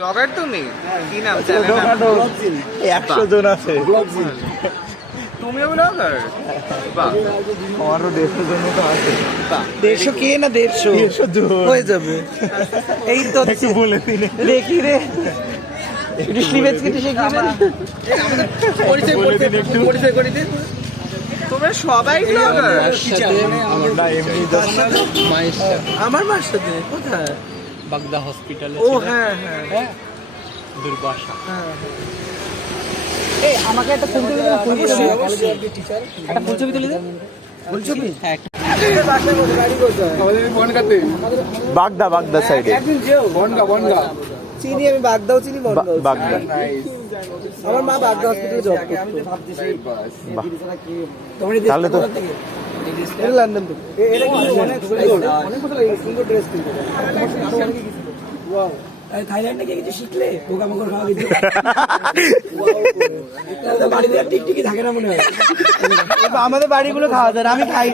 Blogger তুমি? কি নাম? 100 জন আছে। তুমিও ব্লগার? বাহ, আমারও 150 জন তো আছে। 150 কে না 150 হয়ে যাবে। এই তো একটু বলে দিন। দেখি রে একটু স্লিভেজ কেটে শিখি রে। পরিচয় করে দিন। তোমরা সবাই ব্লগার? আমরা এমনি আমার মার সাথে কোথায়? বাগদা হসপিটালে ও হ্যাঁ হ্যাঁ দুর্বাসা। এই আমাকে একটা ফোন তুলে দে, ফোন করে একটা ফুল ছবি তুলে দে। ফুল ছবি? হ্যাঁ। বাগদা সাইডে। চিনি আমি বাগদাও চিনি বনগাঁও। বাগদা। আমার মা বাগদা হসপিটালে জব করতো। তাহলে তো এটা লন্ডন থেকে। এটা কি অনেক সুন্দর ড্রেস কিনতে। ওয়াও। থাইল্যান্ডে গিয়ে কিছু শিখলে পোকামাকড় খাওয়া দিতে। বাড়িতে টিকটিকি থাকে না মনে হয়। আমাদের বাড়িগুলো খাওয়া যায়, আমি খাই।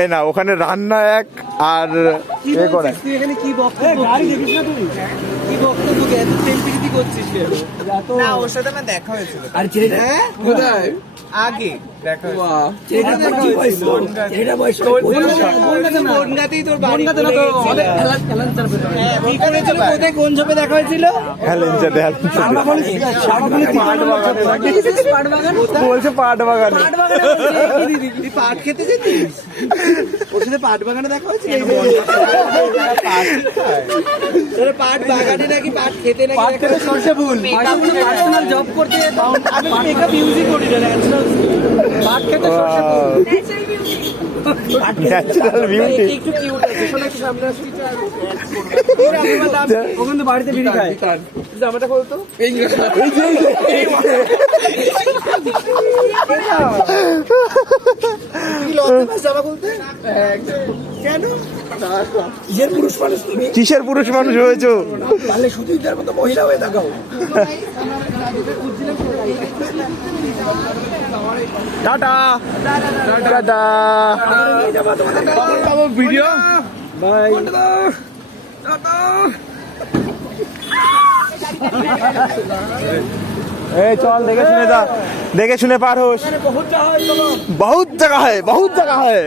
এই না, ওখানে রান্না এক আর এ করে। তুই এখানে কি বক্তব্য গাড়ি দেখিস না তুই? কি বক্তব্য কে এত সেলফি করছিস কেন? না, ওর সাথে আমার দেখা হয়েছিল আর ছেলেটা কোথায়? আগে দেখা হয়েছিল। ছেলেটা কি বয়স? ছেলেটা বয়স বনগাঁতেই তোর বাড়ি। হ্যাঁ, ভিতরে ছিল কোথায়, কোন ঝোপে দেখা হয়েছিল? হেলেঞ্চাতে বলছে পাট বাগানে। তুই পাট খেতে যেতিস? ওর সাথে পাট বাগানে দেখা হয়েছে? তোর পাট বাগানে নাকি পাট খেতে নাকি? পাট খেতে সরষে ফুল। পার্সোনাল জব করতে আমি মেকআপ ইউজই করি না, ন্যাচারাল। পাট খেতে সরষে ফুল। Natural beauty. একটু কিউট আছে, শোনা একটু সামনে আসি। ওখানে তো বাড়িতে বিড়ি খায়। জামাটা খোলতো। জামা খুলতে কেন? কিসের পুরুষ মানুষ তুমি? কিসের পুরুষ মানুষ হয়েছো? তাহলে সুচিতার মতো মহিলা হয়ে থাকাও। Tata tata. Video by. এই চল, দেখে শুনে যা, দেখে শুনে পার হোস। বহুত জায়গা হয়, বহুত জায়গা হয়।